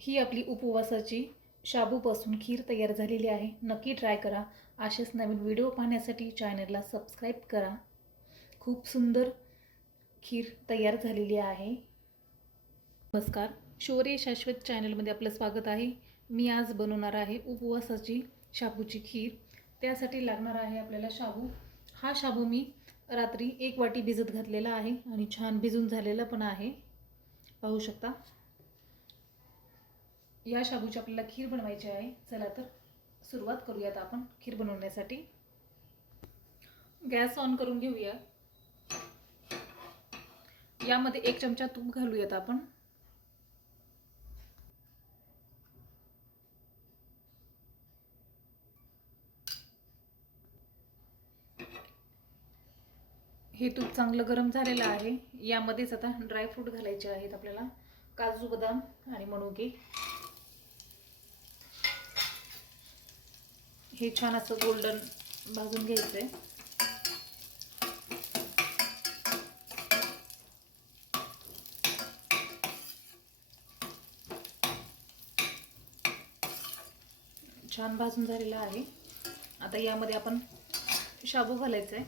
ही आपली उपवासाची शाबूपासून खीर तयार झालेली आहे. नक्की ट्राय करा. असेच नवीन व्हिडिओ पाहण्यासाठी चॅनलला सबस्क्राईब करा. खूप सुंदर खीर तयार झालेली आहे. नमस्कार. शौर्य शाश्वत चॅनलमध्ये आपलं स्वागत आहे. मी आज बनवणार आहे उपवासाची शाबूची खीर. त्यासाठी लागणार आहे आपल्याला शाबू. हा शाबू मी रात्री एक वाटी भिजत घातलेला आहे आणि छान भिजून झालेला पण आहे. पाहू शकता. या शाबूची आपल्याला खीर बनवायची आहे. चला तर सुरुवात करूयात आपण खीर बनवण्यासाठी. गॅस ऑन करून घेऊया. यामध्ये एक चमचा तूप घालूयात आपण. हे तूप चांगलं गरम झालेलं आहे. यामध्येच आता ड्रायफ्रूट घालायचे आहेत आपल्याला. काजू बदाम आणि मनुके. हे छान असं गोल्डन भाजून घ्यायचं आहे छान भाजून झालेलं आहे. आता यामध्ये आपण शाबू घालायचं आहे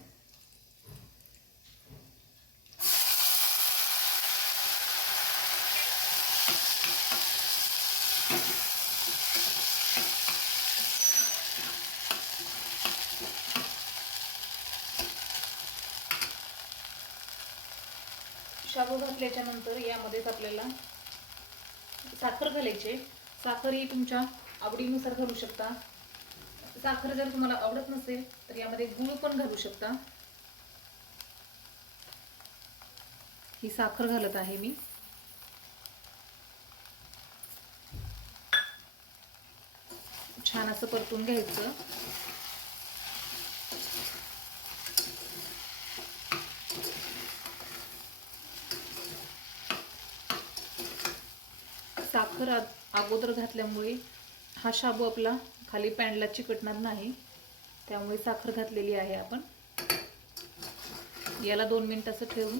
शाबू घातल्याच्या नंतर यामध्येच आपल्याला साखर घालायची. साखर ही तुमच्या आवडीनुसार घालू शकता. साखर जर तुम्हाला आवडत नसेल तर यामध्ये गूळ पण घालू शकता. ही साखर घालत आहे मी. छान असं परतून घ्यायचं. साखर अगोदर घातल्यामुळे हा शाबू आपला खाली पॅनला चिकटणार नाही. त्यामुळे साखर घातलेली आहे आपण. याला दोन मिनिट ठेवून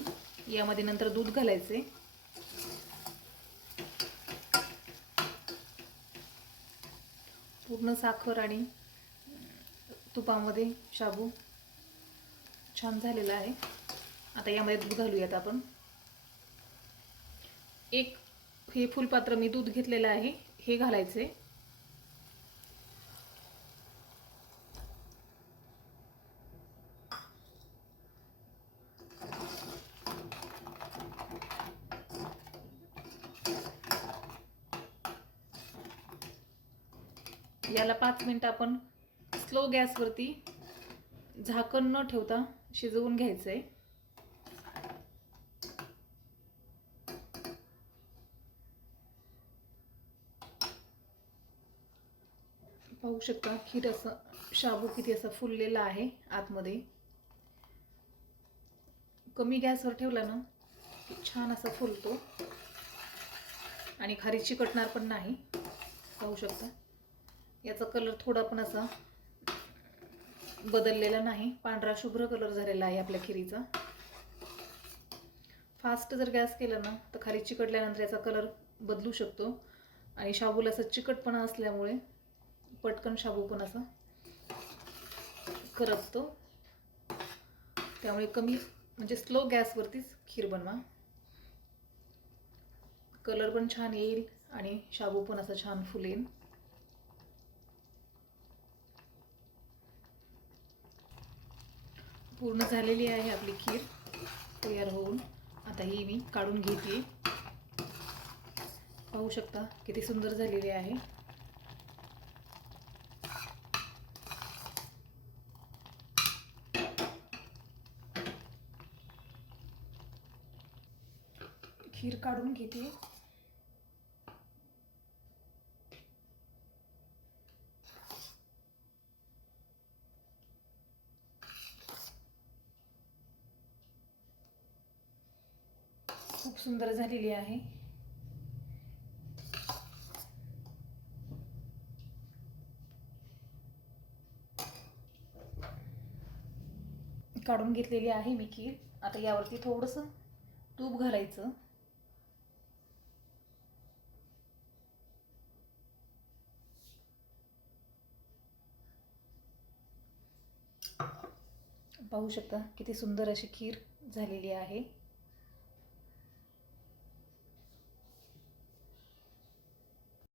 यामध्ये नंतर दूध घालायचे. पूर्ण साखर आणि तुपामध्ये शाबू छान झालेला आहे. आता यामध्ये दूध घालूयात आपण. एक हे फुलपात्र मी दूध घेतलेलं आहे. हे घालायचे. याला पाच मिनटं आपण स्लो गॅसवरती झाकण न ठेवता शिजवून घ्यायचं आहे पाहू शकता खीर असं शाबू किती असं फुललेला आहे आतमध्ये. कमी गॅसवर ठेवला ना की छान असा फुलतो. आणि खारी चिकटणार पण नाही पाहू शकता. याचा कलर थोडा पण असा बदललेला नाही. पांढरा शुभ्र कलर झालेला आहे आपल्या खिरीचा. फास्ट जर गॅस केला ना तर खाली चिकटल्यानंतर याचा कलर बदलू शकतो. आणि शाबूला असं चिकटपणा असल्यामुळे पटकन शाबू पण असा करपतो. त्यामुळे कमी म्हणजे स्लो गॅसवरतीच खीर बनवा. कलर पण छान येईल आणि शाबू पण असा छान फुलेन. पूर्ण झालेली आहे आपली खीर तयार होऊन. आता ही मी काढून घेते. पाहू शकता किती सुंदर झालेली आहे. खीर काढून घेते. खूप सुंदर झालेली आहे. काढून घेतलेली आहे मी खीर. आता यावरती थोडंसं तूप घालायचं. पाहू शकता किती सुंदर अशी खीर झालेली आहे.